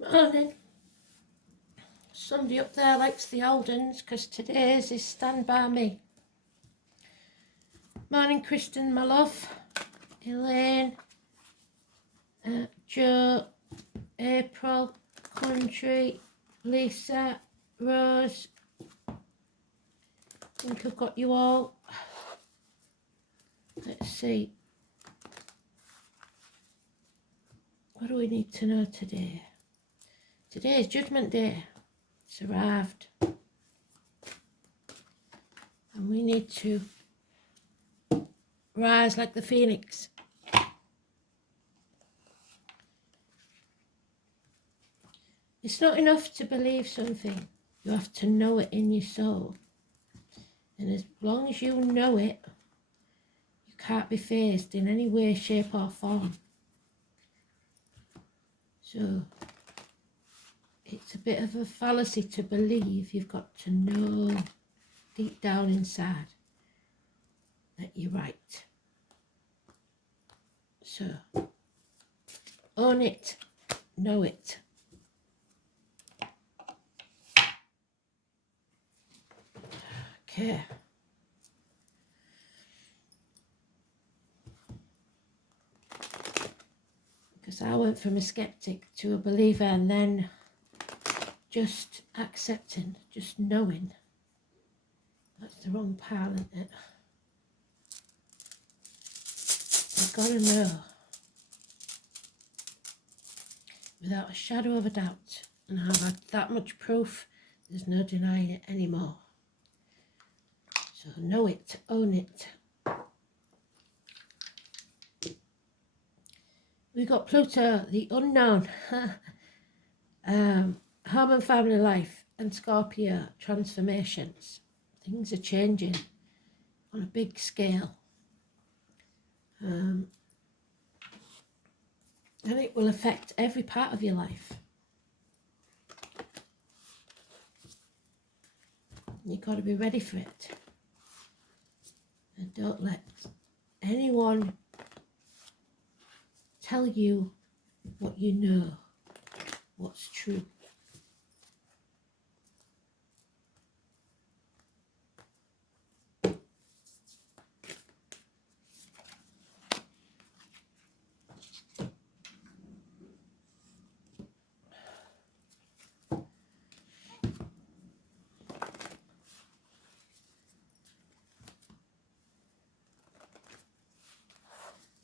Morning. Somebody up there likes the old uns because today's is Stand By Me. Morning, Kristen, my love. Elaine, Joe, April, Country, Lisa, Rose. I think I've got you all. Let's see. What do we need to know today? Today is Judgment Day. It's arrived. And we need to rise like the phoenix. It's not enough to believe something. You have to know it in your soul. And as long as you know it, you can't be fazed in any way, shape or form. So it's a bit of a fallacy to believe. You've got to know deep down inside that you're right. So own it, know it. Okay. Because I went from a skeptic to a believer and then just accepting, just knowing. That's the wrong part, isn't it? You've got to know without a shadow of a doubt. And I've had that much proof, there's no denying it anymore. So know it, own it. We've got Pluto, the unknown, home and family life, and Scorpio, transformations. Things are changing on a big scale. And it will affect every part of your life. You've got to be ready for it. And don't let anyone tell you what you know, what's true.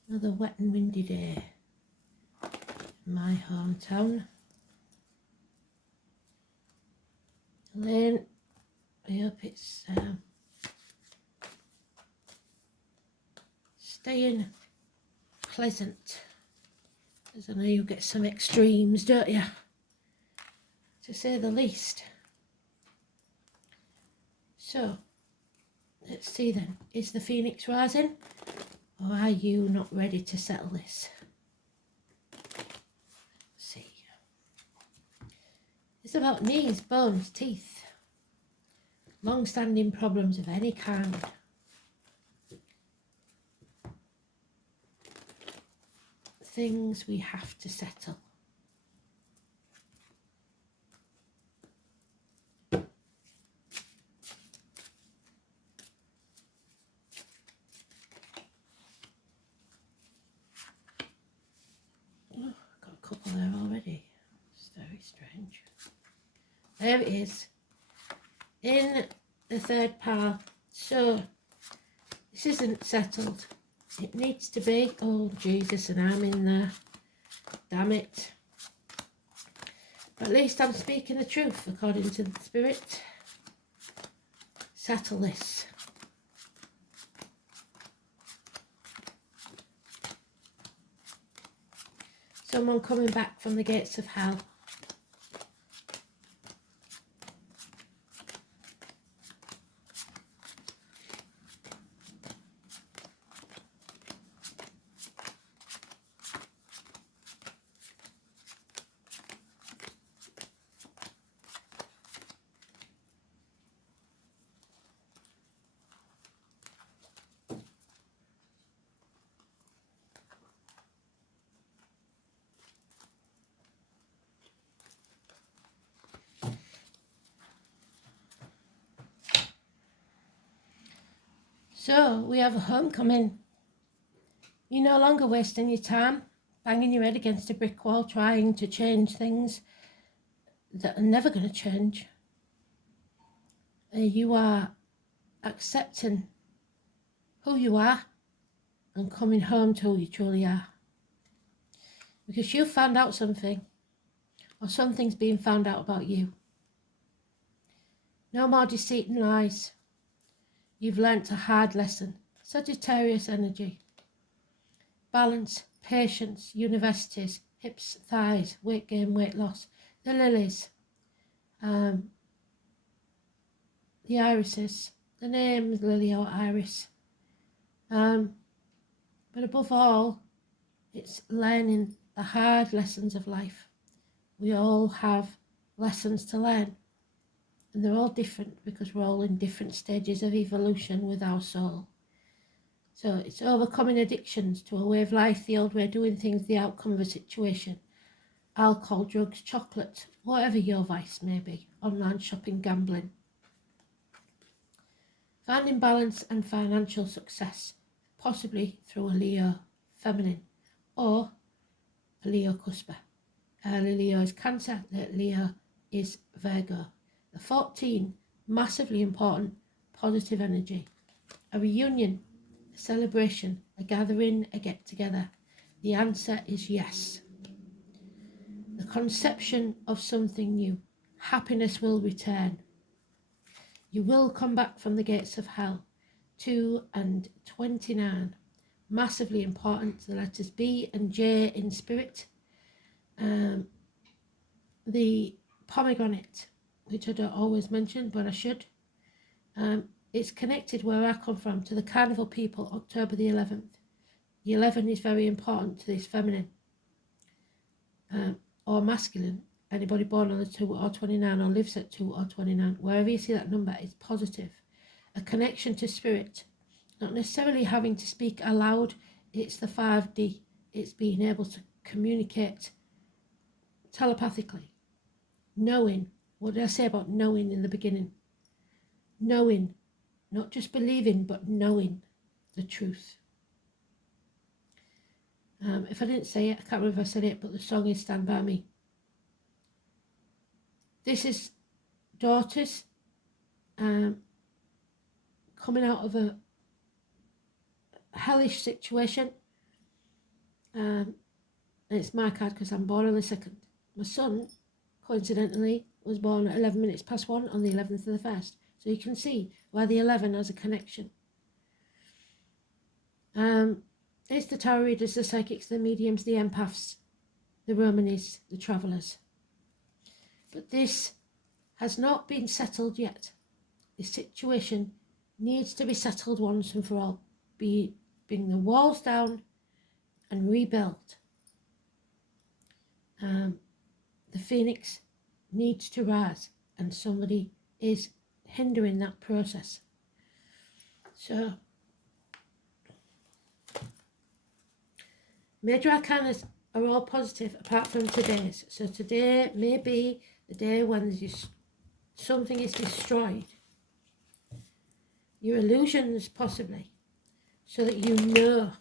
Another wet and windy day in my hometown. Elaine, I hope it's staying pleasant, as I know you get some extremes, don't you? To say the least. So, let's see then. Is the phoenix rising? Or are you not ready to settle this? Let's see. It's about knees, bones, teeth. Long-standing problems of any kind. Things we have to settle. Couple there already. It's very strange. There it is. In the third pile. So this isn't settled. It needs to be. Oh Jesus, and I'm in there. Damn it. But at least I'm speaking the truth according to the spirit. Settle this. Someone coming back from the gates of hell. So we have a homecoming. You're no longer wasting your time banging your head against a brick wall trying to change things that are never going to change. You are accepting who you are and coming home to who you truly are. Because you found out something, or something's being found out about you. No more deceit and lies. You've learnt a hard lesson. Sagittarius energy. Balance, patience, universities, hips, thighs, weight gain, weight loss. The lilies. The irises. The name is Lily or Iris. But above all, it's learning the hard lessons of life. We all have lessons to learn. And they're all different because we're all in different stages of evolution with our soul. So it's overcoming addictions to a way of life, the old way of doing things, the outcome of a situation. Alcohol, drugs, chocolate, whatever your vice may be. Online shopping, gambling. Finding balance and financial success, possibly through a Leo feminine or a Leo cusper. Early Leo is Cancer, late Leo is Virgo. The 14, massively important, positive energy. A reunion, a celebration, a gathering, a get-together. The answer is yes. The conception of something new. Happiness will return. You will come back from the gates of hell. 2 and 29. Massively important. The letters B and J in spirit. The pomegranate, which I don't always mention, but I should. It's connected where I come from to the carnival people, October the 11th. The 11 is very important to this feminine or masculine. Anybody born on the 2 or 29 or lives at 2 or 29, wherever you see that number, it's positive. A connection to spirit, not necessarily having to speak aloud. It's the 5D. It's being able to communicate telepathically. Knowing. What did I say about knowing in the beginning? Knowing. Not just believing, but knowing the truth. If I didn't say it, I can't remember if I said it, but the song is Stand By Me. This is daughters coming out of a hellish situation. And it's my card because I'm born on the 2nd. My son, coincidentally, was born at 11 minutes past 1 on the 11th of the 1st. So you can see why the 11 has a connection. It's the tarot readers, the psychics, the mediums, the empaths, the Romanis, the travellers. But this has not been settled yet. This situation needs to be settled once and for all. Bring the walls down and rebuild. The phoenix needs to rise, and somebody is hindering that process. So, major arcanas are all positive apart from today's. So today may be the day when something is destroyed. Your illusions possibly, so that you know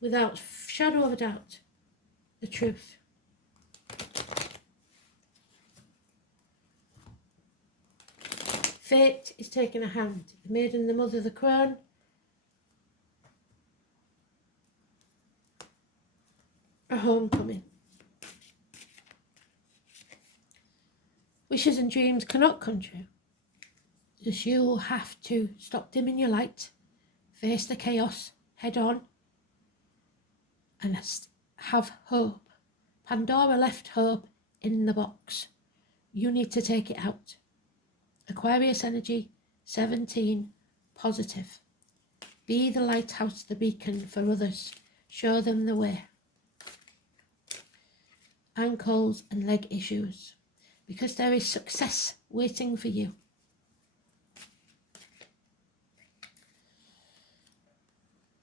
without shadow of a doubt the truth. Fate is taking a hand. The maiden, the mother, the crown. A homecoming. Wishes and dreams cannot come true. Just you have to stop dimming your light, face the chaos head on, and have hope. Pandora left hope in the box. You need to take it out. Aquarius energy, 17, positive. Be the lighthouse, the beacon for others. Show them the way. Ankles and leg issues, because there is success waiting for you.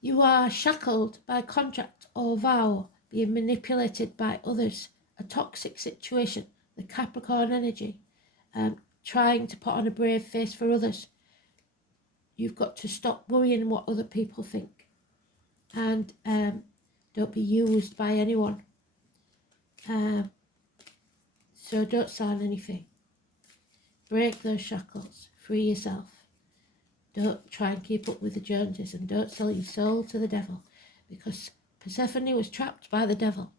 You are shackled by contract or vow, being manipulated by others. A toxic situation, the Capricorn energy, trying to put on a brave face for others. you've got to stop worrying what other people think, and don't be used by anyone. So don't sign anything. Break those shackles. Free yourself. Don't try and keep up with the Joneses, and don't sell your soul to the devil, because Persephone was trapped by the devil.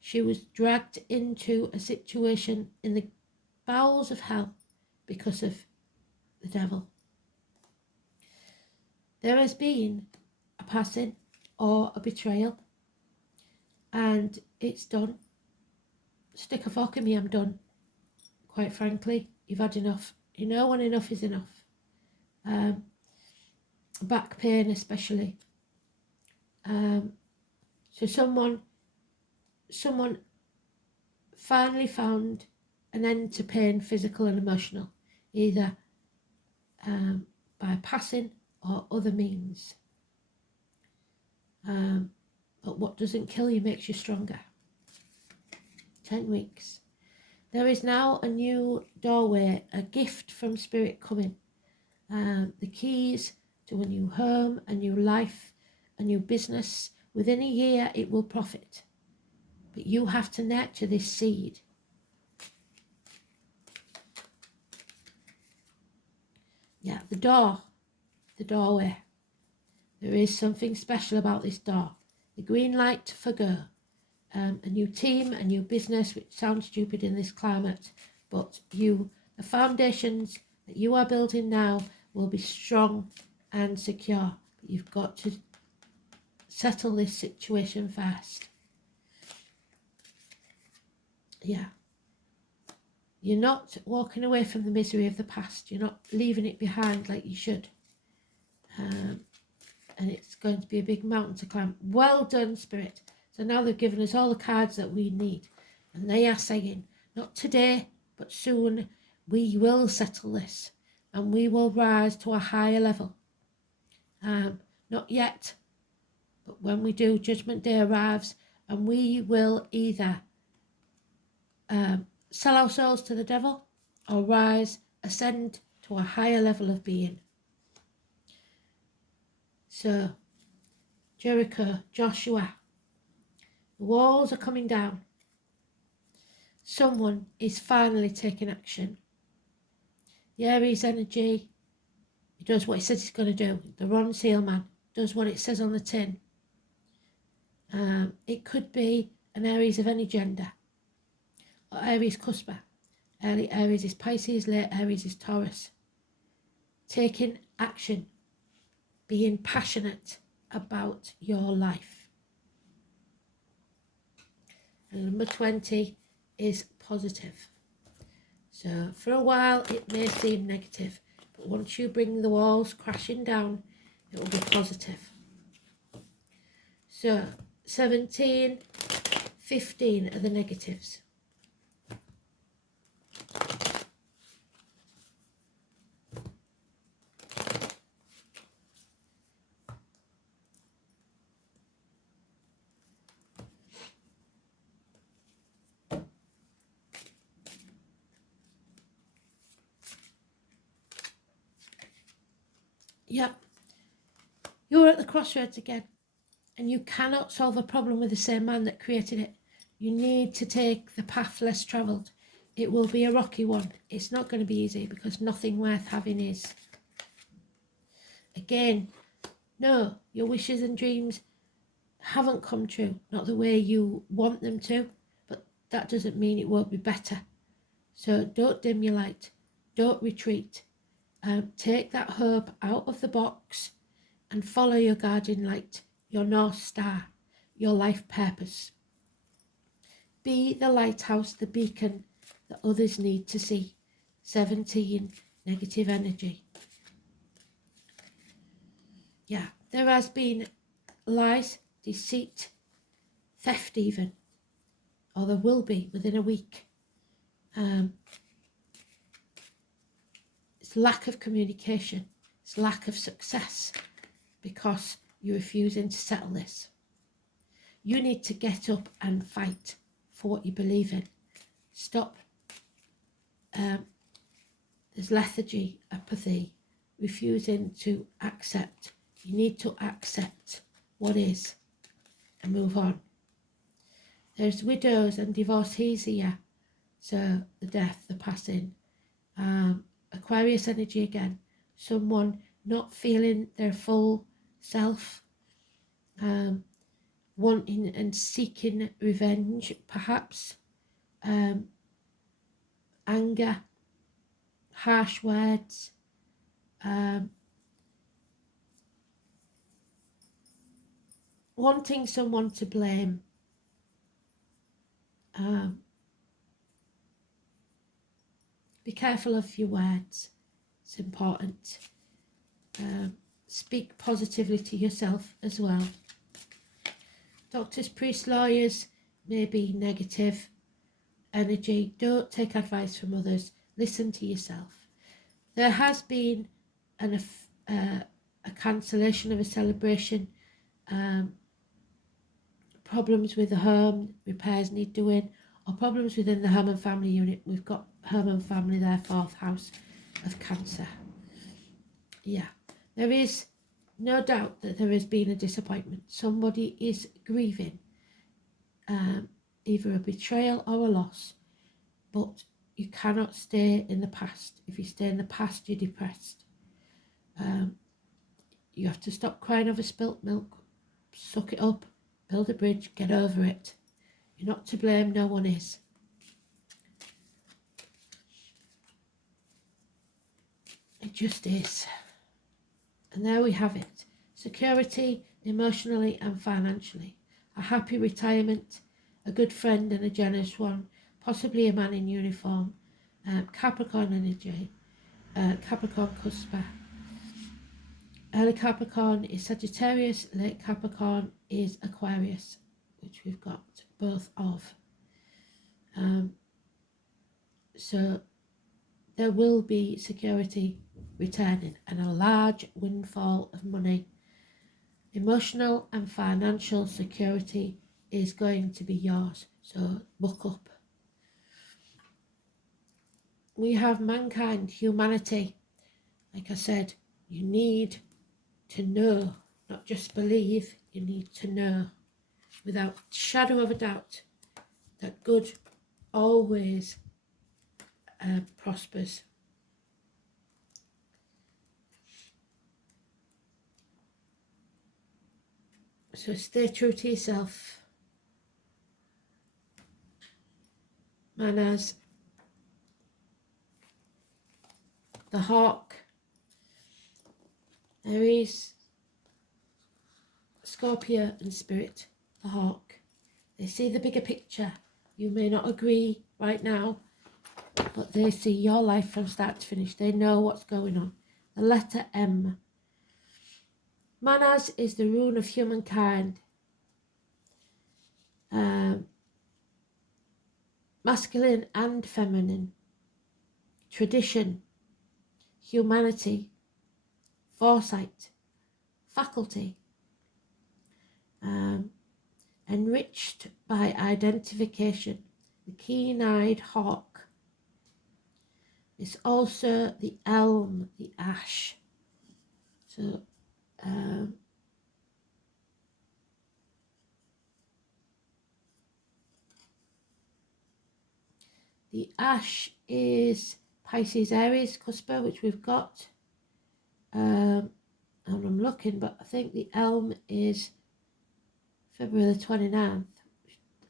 She was dragged into a situation in the bowels of hell because of the devil. There has been a passing or a betrayal, and it's done. Stick a fork in me, I'm done. Quite frankly, you've had enough. You know when enough is enough. Back pain especially. So someone finally found an end to pain, physical and emotional, either by passing or other means. But what doesn't kill you makes you stronger. 10 weeks. There is now a new doorway, a gift from Spirit coming. The keys to a new home, a new life, a new business. Within a year it will profit. But you have to nurture this seed. Yeah, the doorway. There is something special about this door. The green light for go. A new team, a new business, which sounds stupid in this climate, but the foundations that you are building now will be strong and secure. But you've got to settle this situation first. Yeah. You're not walking away from the misery of the past. You're not leaving it behind like you should. And it's going to be a big mountain to climb. Well done, Spirit. So now they've given us all the cards that we need. And they are saying, not today, but soon, we will settle this. And we will rise to a higher level. Not yet, but when we do, Judgment Day arrives, and we will either sell our souls to the devil or rise, ascend to a higher level of being. So, Jericho, Joshua, the walls are coming down. Someone is finally taking action. The Aries energy, he does what he says he's going to do. The Ron Seal man does what it says on the tin. It could be an Aries of any gender, or Aries cusper. Early Aries is Pisces, late Aries is Taurus. Taking action, being passionate about your life. And number 20 is positive. So for a while it may seem negative, but once you bring the walls crashing down, it will be positive. So 17, 15 are the negatives. Yep, you're at the crossroads again, and you cannot solve a problem with the same man that created it. You need to take the path less travelled. It will be a rocky one. It's not going to be easy, because nothing worth having is. Again, no, your wishes and dreams haven't come true, not the way you want them to, but that doesn't mean it won't be better. So don't dim your light, don't retreat. Take that hope out of the box and follow your guardian light, your North Star, your life purpose. Be the lighthouse, the beacon that others need to see. 17, negative energy. Yeah, there has been lies, deceit, theft even, or there will be within a week. It's lack of communication, it's lack of success, because you're refusing to settle this. You need to get up and fight for what you believe in. Stop the There's lethargy, apathy, refusing to accept. You need to accept what is and move on. There's widows and divorcees here. So the death, the passing. Aquarius energy again. Someone not feeling their full self. Wanting and seeking revenge, perhaps. Anger. Harsh words. Wanting someone to blame. Be careful of your words. It's important. Speak positively to yourself as well. Doctors, priests, lawyers may be negative energy. Don't take advice from others. Listen to yourself. There has been a cancellation of a celebration. Problems with the home, repairs need doing, or problems within the home and family unit. We've got home and family there, 4th house of Cancer. Yeah, there is no doubt that there has been a disappointment. Somebody is grieving, either a betrayal or a loss, but you cannot stay in the past. If you stay in the past, you're depressed. You have to stop crying over spilt milk, suck it up, build a bridge, get over it. You're not to blame, no one is. It just is. And there we have it. Security, emotionally and financially. A happy retirement, a good friend and a generous one, possibly a man in uniform. Capricorn energy, Capricorn cuspa. Early Capricorn is Sagittarius, late Capricorn is Aquarius, which we've got both of. So there will be security returning and a large windfall of money. Emotional and financial security is going to be yours, so buck up. We have mankind, humanity. Like I said, you need to know, not just believe, you need to know without shadow of a doubt that good always prospers. So stay true to yourself. Manners. The hawk. Aries, Scorpio and Spirit, the hawk. They see the bigger picture. You may not agree right now, but they see your life from start to finish. They know what's going on. The letter M. Manners is the rune of humankind. Masculine and feminine. Tradition. Humanity. Foresight. Faculty. Enriched by identification. The keen-eyed hawk. It's also the elm, the ash. So the ash is Pisces, Aries, Cuspa, which we've got. And I'm looking, but I think the elm is February the 29th.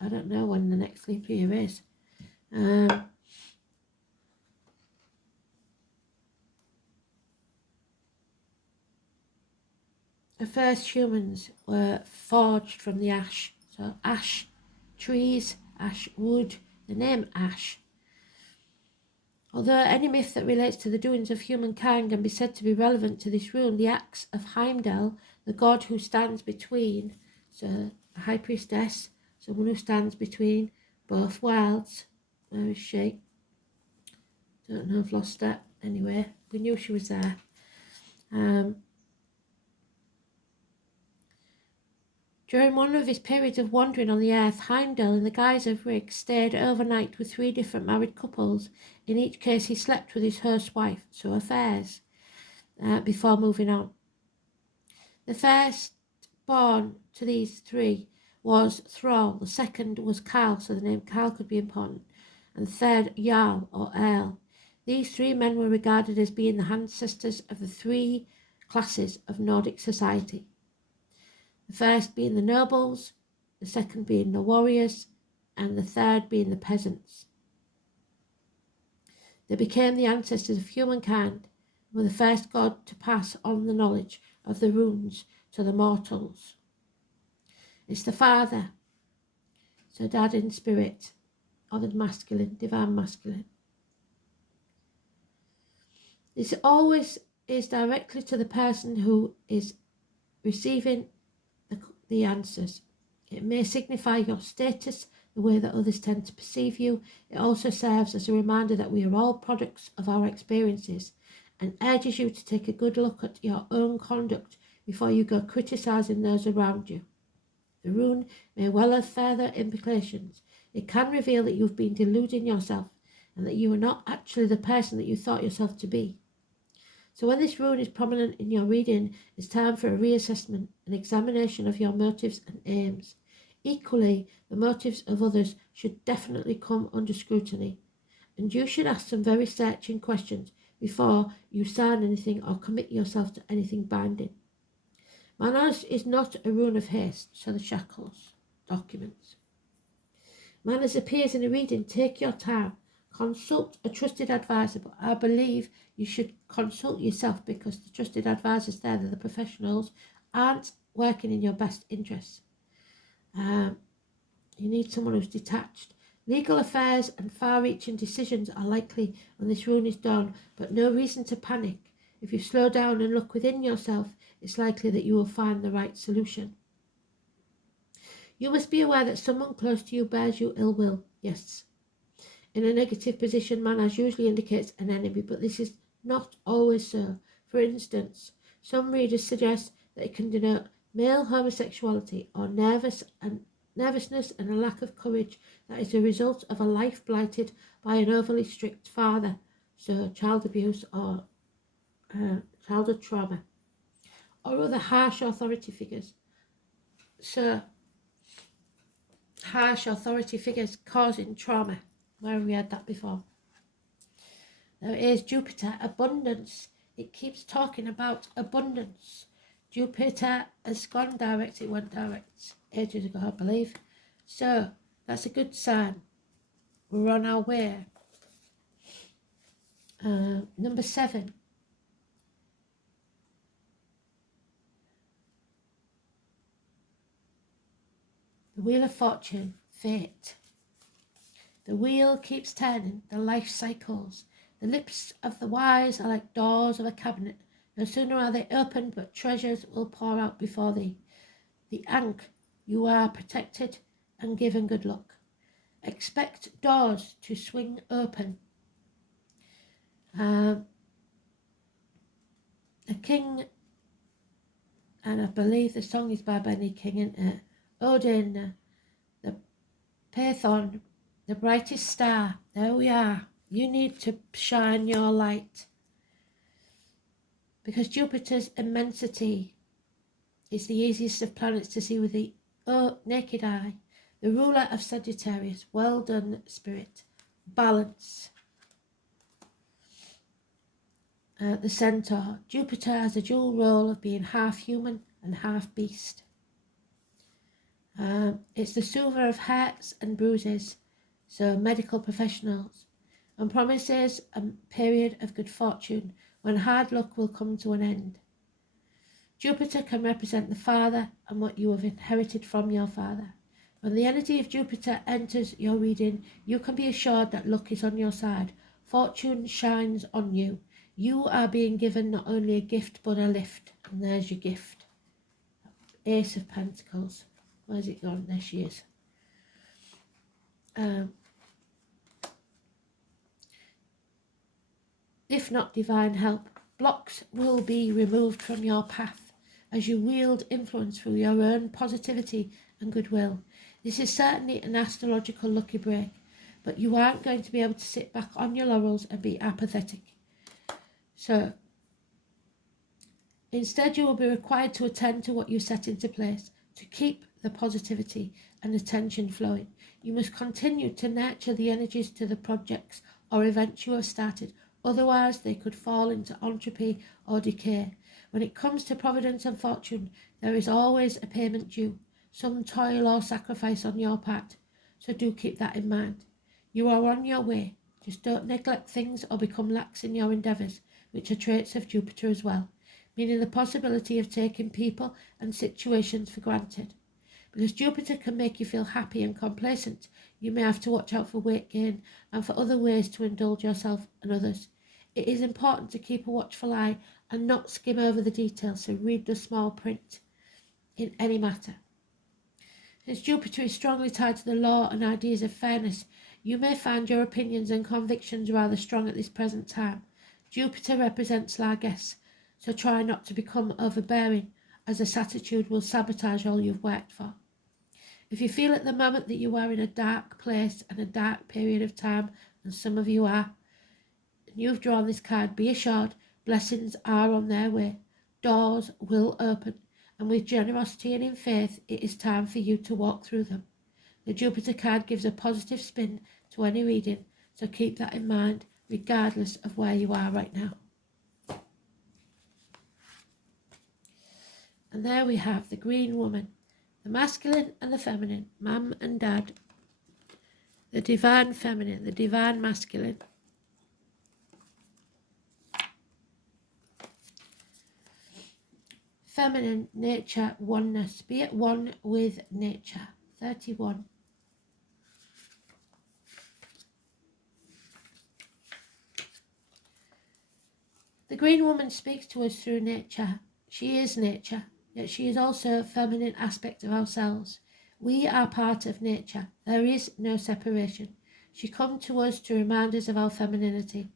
I don't know when the next leap year is. The first humans were forged from the ash. So ash trees, ash wood, the name ash. Although any myth that relates to the doings of humankind can be said to be relevant to this rune, the axe of Heimdall, the god who stands between, so a high priestess, someone who stands between both worlds. Where is she? Don't know, I've lost her. Anyway, we knew she was there. During one of his periods of wandering on the earth, Heimdall, in the guise of Rig, stayed overnight with 3 different married couples. In each case, he slept with his host wife, so affairs, before moving on. The first born to these 3 was Thrall, the second was Carl, so the name Carl could be important, and the third Jarl or Earl. These 3 men were regarded as being the ancestors of the 3 classes of Nordic society. The first being the nobles, the second being the warriors, and the third being the peasants. They became the ancestors of humankind and were the first god to pass on the knowledge of the runes to the mortals. It's the father, so dad in spirit, or the masculine, divine masculine. This always is directly to the person who is receiving the answers. It may signify your status, the way that others tend to perceive you. It also serves as a reminder that we are all products of our experiences and urges you to take a good look at your own conduct before you go criticising those around you. The rune may well have further implications. It can reveal that you've been deluding yourself and that you are not actually the person that you thought yourself to be. So when this rune is prominent in your reading, it's time for a reassessment, an examination of your motives and aims. Equally, the motives of others should definitely come under scrutiny, and you should ask some very searching questions before you sign anything or commit yourself to anything binding. Manners is not a rune of haste, so the shackles documents. Manners appears in a reading. Take your time. Consult a trusted advisor, but I believe you should consult yourself because the trusted advisors there, they're the professionals, aren't working in your best interests. You need someone who's detached. Legal affairs and far-reaching decisions are likely when this rune is done, but no reason to panic. If you slow down and look within yourself, it's likely that you will find the right solution. You must be aware that someone close to you bears you ill will. Yes. In a negative position, manners usually indicates an enemy, but this is not always so. For instance, some readers suggest that it can denote male homosexuality or nervousness and a lack of courage that is a result of a life blighted by an overly strict father, so child abuse or childhood trauma, or other harsh authority figures. So, harsh authority figures causing trauma. Where have we had that before? There is Jupiter, abundance. It keeps talking about abundance. Jupiter has gone direct. It went direct ages ago, I believe. So that's a good sign. We're on our way. Number 7. The Wheel of Fortune, fate. The wheel keeps turning, the life cycles. The lips of the wise are like doors of a cabinet. No sooner are they opened, but treasures will pour out before thee. The Ankh, you are protected and given good luck. Expect doors to swing open. The king, and I believe the song is by Benny King, isn't it? Odin, the Python, the brightest star. There we are. You need to shine your light. Because Jupiter's immensity is the easiest of planets to see with the naked eye. The ruler of Sagittarius. Well done, spirit. Balance. The Centaur. Jupiter has a dual role of being half human and half beast. It's the soother of hurts and bruises, so medical professionals, and promises a period of good fortune when hard luck will come to an end. Jupiter can represent the father and what you have inherited from your father. When the energy of Jupiter enters your reading, you can be assured that luck is on your side. Fortune shines on you. You are being given not only a gift but a lift. And there's your gift. Ace of Pentacles. Where's it gone? There she is. If not divine help, blocks will be removed from your path. as you wield influence through your own positivity and goodwill. This is certainly an astrological lucky break, but you aren't going to be able to sit back on your laurels and be apathetic. So instead, you will be required to attend to what you set into place to keep the positivity and attention flowing. You must continue to nurture the energies to the projects or events you have started, otherwise they could fall into entropy or decay. When it comes to providence and fortune, there is always a payment due, some toil or sacrifice on your part, so do keep that in mind. You are on your way, just don't neglect things or become lax in your endeavours, which are traits of Jupiter as well, meaning the possibility of taking people and situations for granted. Because Jupiter can make you feel happy and complacent, you may have to watch out for weight gain and for other ways to indulge yourself and others. It is important to keep a watchful eye and not skim over the details, so read the small print in any matter. Since Jupiter is strongly tied to the law and ideas of fairness, you may find your opinions and convictions rather strong at this present time. Jupiter represents largesse, so try not to become overbearing, as this attitude will sabotage all you've worked for. If you feel at the moment that you are in a dark place and a dark period of time, and some of you are, and you've drawn this card, be assured blessings are on their way. Doors will open, and with generosity and in faith, it is time for you to walk through them. The Jupiter card gives a positive spin to any reading, so keep that in mind, regardless of where you are right now. And there we have the Green Woman, the masculine and the feminine, mum and dad, the divine feminine, the divine masculine, feminine, nature, oneness, be at one with nature, 31. The Green Woman speaks to us through nature. She is nature, yet she is also a feminine aspect of ourselves. We are part of nature. There is no separation. She comes to us to remind us of our femininity,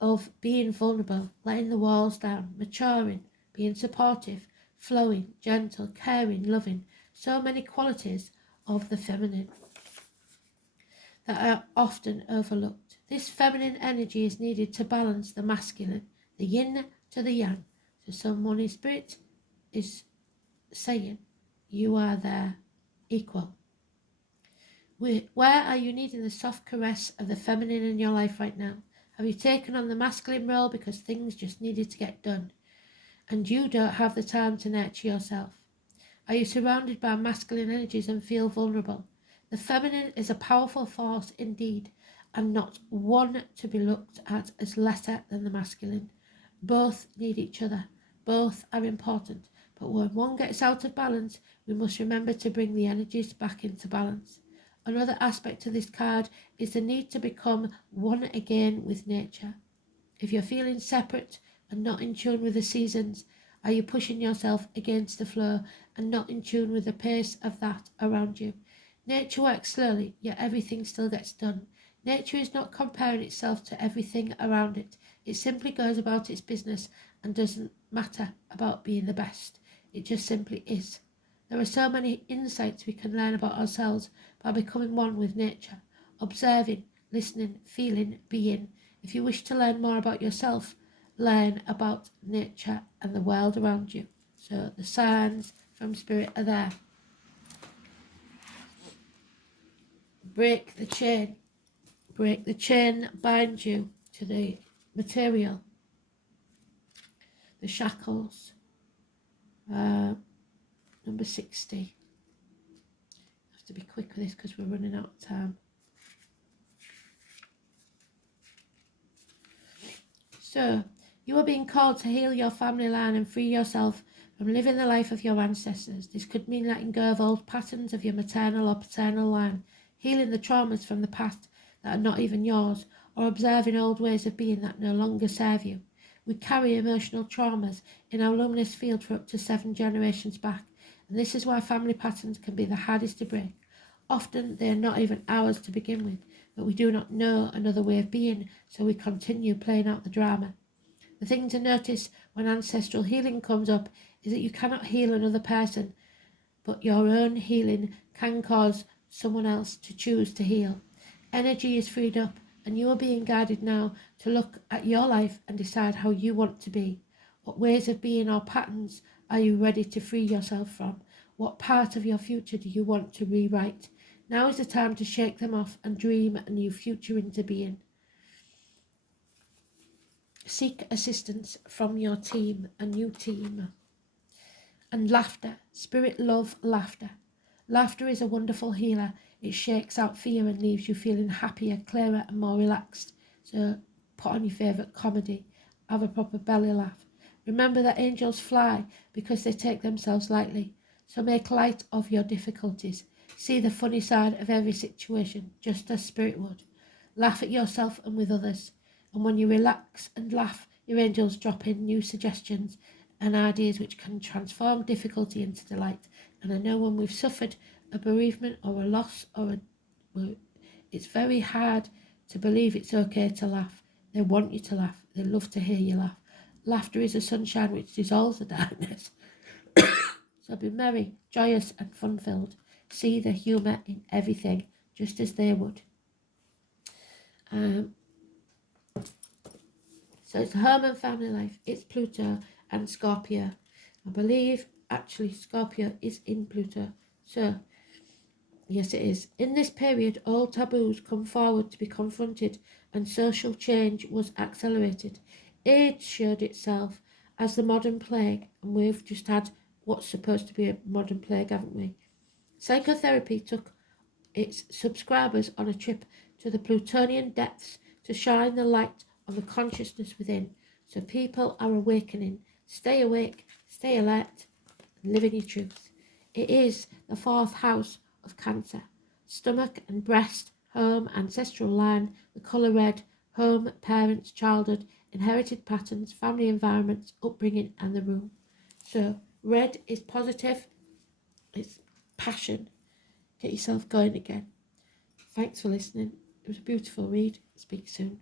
of being vulnerable, letting the walls down, maturing, being supportive, flowing, gentle, caring, loving. So many qualities of the feminine that are often overlooked. This feminine energy is needed to balance the masculine, the yin to the yang. So someone in spirit is saying, you are there, equal. Where are you needing the soft caress of the feminine in your life right now? Have you taken on the masculine role because things just needed to get done, and you don't have the time to nurture yourself? Are you surrounded by masculine energies and feel vulnerable? The feminine is a powerful force indeed, and not one to be looked at as lesser than the masculine. Both need each other. Both are important. But when one gets out of balance, we must remember to bring the energies back into balance. Another aspect of this card is the need to become one again with nature. If you're feeling separate and not in tune with the seasons, are you pushing yourself against the flow and not in tune with the pace of that around you? Nature works slowly, yet everything still gets done. Nature is not comparing itself to everything around it. It simply goes about its business and doesn't matter about being the best. It just simply is. There are so many insights we can learn about ourselves by becoming one with nature, observing, listening, feeling, being. If you wish to learn more about yourself, learn about nature and the world around you. So the signs from spirit are there. Break the chain. Break the chain, bind you to the material, the shackles. Number 60. I have to be quick with this because we're running out of time. So, you are being called to heal your family line and free yourself from living the life of your ancestors. This could mean letting go of old patterns of your maternal or paternal line, healing the traumas from the past that are not even yours, or observing old ways of being that no longer serve you. We carry emotional traumas in our luminous field for up to 7 generations back, and this is why family patterns can be the hardest to break. Often they are not even ours to begin with, but we do not know another way of being, so we continue playing out the drama. The thing to notice when ancestral healing comes up is that you cannot heal another person, but your own healing can cause someone else to choose to heal. Energy is freed up, and you are being guided now to look at your life and decide how you want to be. What ways of being or patterns are you ready to free yourself from? What part of your future do you want to rewrite? Now is the time to shake them off and dream a new future into being. Seek assistance from your team, a new team. And laughter, spirit love laughter. Laughter is a wonderful healer. It shakes out fear and leaves you feeling happier, clearer and more relaxed. So put on your favourite comedy. Have a proper belly laugh. Remember that angels fly because they take themselves lightly. So make light of your difficulties. See the funny side of every situation, just as spirit would. Laugh at yourself and with others. And when you relax and laugh, your angels drop in new suggestions and ideas which can transform difficulty into delight. And I know when we've suffered a bereavement or a loss it's very hard to believe it's okay to laugh. They want you to laugh. They love to hear you laugh. Laughter is a sunshine which dissolves the darkness. So be merry, joyous and fun-filled. See the humour in everything, just as they would. So it's home and family life. It's Pluto and Scorpio. I believe actually Scorpio is in Pluto. So yes, it is. In this period, all taboos come forward to be confronted and social change was accelerated. AIDS showed itself as the modern plague, and we've just had what's supposed to be a modern plague, haven't we? Psychotherapy took its subscribers on a trip to the Plutonian depths to shine the light on the consciousness within. So people are awakening. Stay awake, stay alert, and live in your truth. It is the fourth house of Cancer. Stomach and breast, home, ancestral line, the colour red, home, parents, childhood, inherited patterns, family environments, upbringing, and the room. So red is positive, it's passion. Get yourself going again. Thanks for listening. It was a beautiful read. Speak soon.